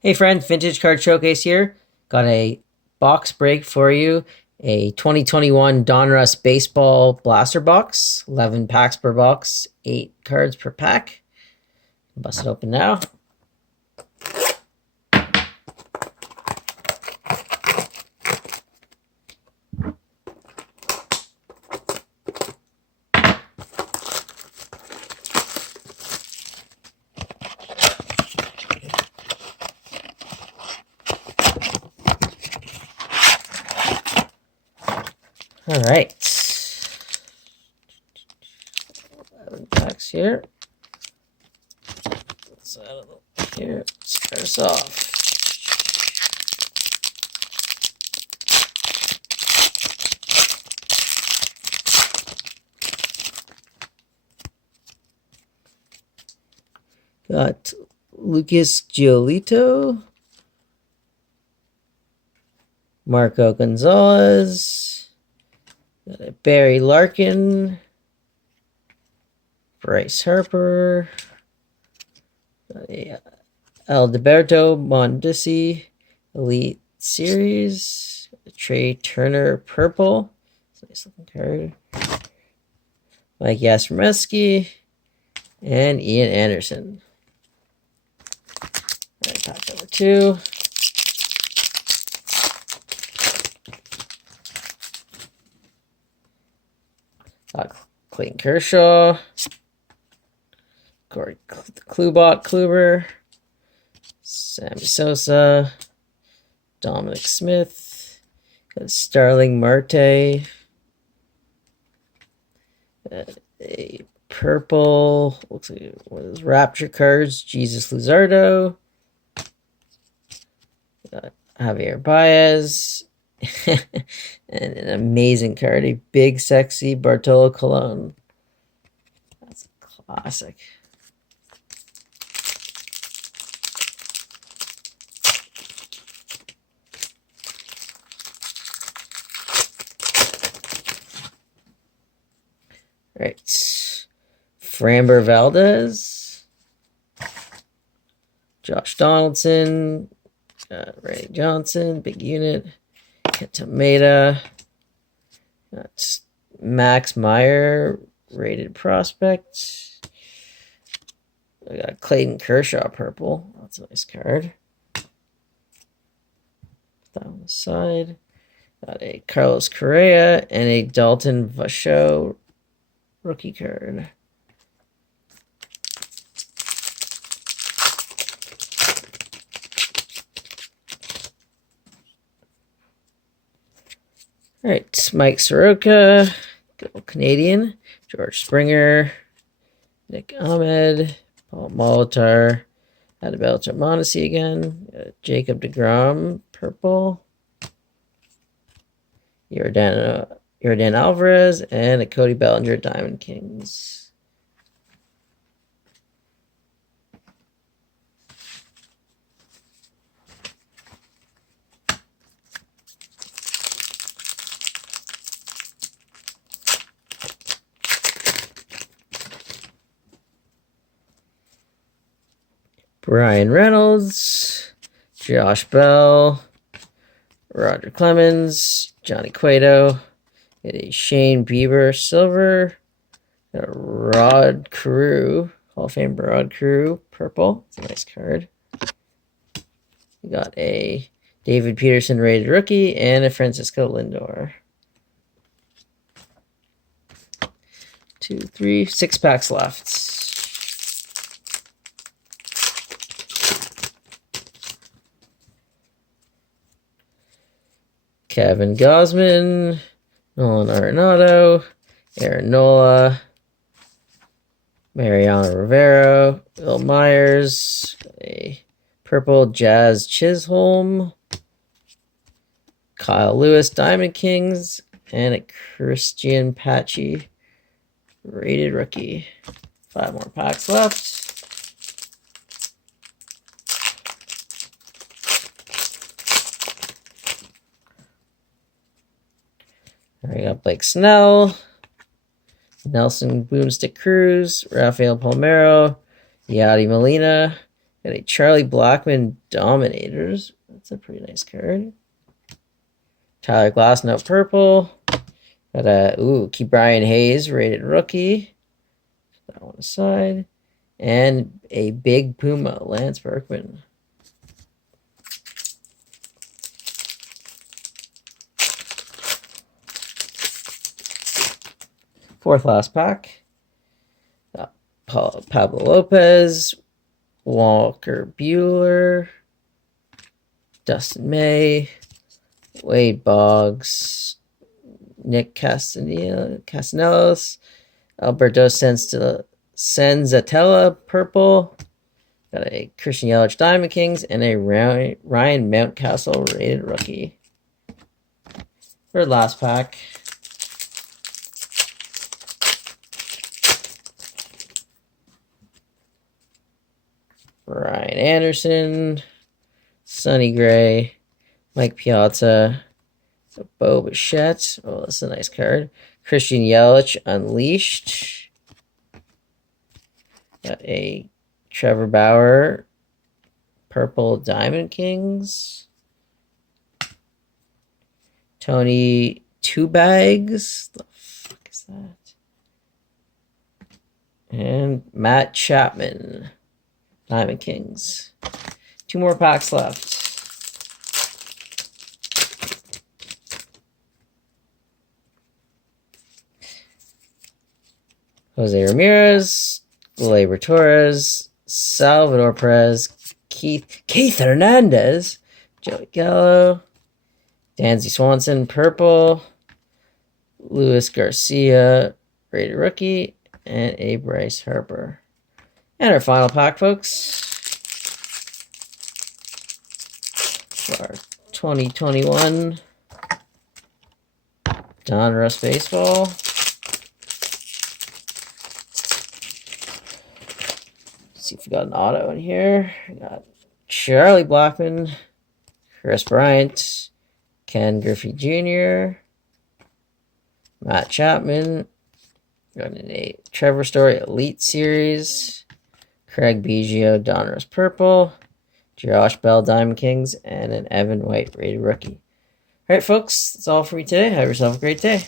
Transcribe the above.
Hey friends, Vintage Card Showcase here. Got a box break for you. A 2021 Donruss Baseball Blaster Box. 11 packs per box, 8 cards per pack. Bust it open now. All right. 11 packs here. So out of here, start us off. Got Lucas Giolito, Marco Gonzalez, got a Barry Larkin, Bryce Harper, got a Alberto Mondesi Elite Series, Trey Turner Purple, nice looking card, Mike Yastrzemski, and Ian Anderson. All right, pack number 2. Clayton Kershaw, Corey Kluber, Sammy Sosa, Dominic Smith, got Starling Marte, a purple, looks like one of those Rapture cards, Jesus Luzardo, got Javier Baez, and an amazing card, a big, sexy Bartolo Colon. That's a classic. All right. Framber Valdez, Josh Donaldson, Randy Johnson, big unit, Tomata, that's Max Meyer, rated prospect. I got Clayton Kershaw purple. That's a nice card. Put that on the side. Got a Carlos Correa and a Dalton Varsho rookie card. All right, Mike Soroka, good Canadian, George Springer, Nick Ahmed, Paul Molitor, Adalberto Mondesi again, Jacob deGrom, purple, Yordan Alvarez, and a Cody Bellinger, Diamond Kings. Brian Reynolds, Josh Bell, Roger Clemens, Johnny Cueto, a Shane Bieber silver, a Rod Carew, Hall of Fame Rod Carew purple. It's a nice card. We got a David Peterson rated rookie and a Francisco Lindor. 2, 3, 6 packs left. Kevin Gausman, Nolan Arenado, Aaron Nola, Mariano Rivera, Will Myers, a purple Jazz Chisholm, Kyle Lewis Diamond Kings, and a Christian Pache rated rookie. 5 more packs left. We got Blake Snell, Nelson Boomstick Cruz, Rafael Palmeiro, Yadi Molina, Got a Charlie Blackmon Dominators. That's a pretty nice card. Tyler Glasnow purple. Got a Key Brian Hayes rated rookie. Put that one aside. And a Big Puma, Lance Berkman. Fourth last pack. Pablo Lopez, Walker Buehler, Dustin May, Wade Boggs, Nick Castellanos, Alberto Senzatella purple. Got a Christian Yelich Diamond Kings and a Ryan Mountcastle rated rookie. Third last pack. Ryan Anderson, Sonny Gray, Mike Piazza, Bo Bichette. Oh, that's a nice card. Christian Yelich Unleashed. Got a Trevor Bauer, Purple Diamond Kings. Tony Two Bags. The fuck is that? And Matt Chapman, Diamond Kings. 2 more packs left. Jose Ramirez, Gleyber Torres, Salvador Perez, Keith Hernandez, Joey Gallo, Dansby Swanson, purple, Luis Garcia, rated rookie, and a Bryce Harper. And our final pack, folks, for our 2021 Donruss Baseball. See if we got an auto in here. We got Charlie Blackmon, Chris Bryant, Ken Griffey Jr., Matt Chapman. Got a Trevor Story Elite Series, Craig Biggio Donruss purple, Josh Bell Diamond Kings, and an Evan White rated rookie. All right, folks, that's all for me today. Have yourself a great day.